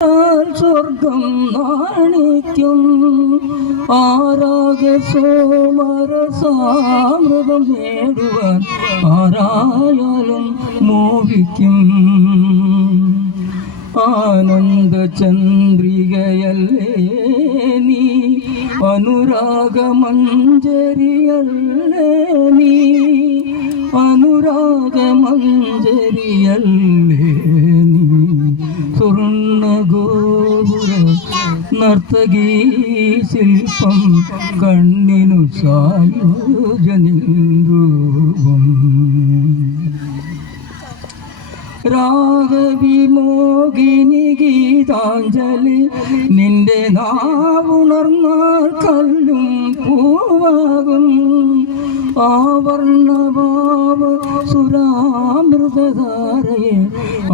സ്വർഗം നാണിക്കും ആരാഗ സോമരസാമൃതം നേടുവാൻ ആരായാലും മോഹിക്കും. ആനന്ദ ചന്ദ്രികയല്ലേ നീ, അനുരാഗമഞ്ജരിയല്ലേ നീ, അനുരാഗമഞ്ജരിയല്ലേ നീ, സ്വർണ്ണഗോപുര നർത്തകീ ശില്പം കണ്ണിനു സായുജനിരൂപം. രാഗവിമോഹിനി ഗീതാഞ്ജലി നിന്റെ നാവുണർന്നാൽ കല്ലും പൂവാകും. ആവർണഭാവ സുരാമൃതധാരയെ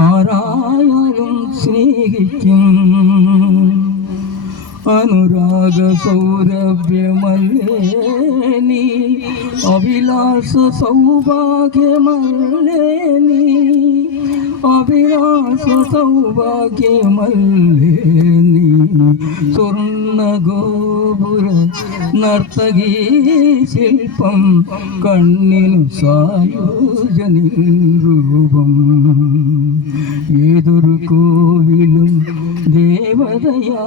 ആരായാലും സ്നേഹിക്കും. അനുരാഗ സൗരഭ്യമല്ലേ നീ, അഭിലാഷ സൗഭാഗ്യമല്ലേ നീ, അഭിലാഷ സൗഭാഗ്യമല്ലേ നീ, സ്വർണ്ണഗോപുര നർത്തകീ ശില്പം കണ്ണിനു സായുജനിരൂപം. ഏതൊരു കോവിലും ദേവതയാ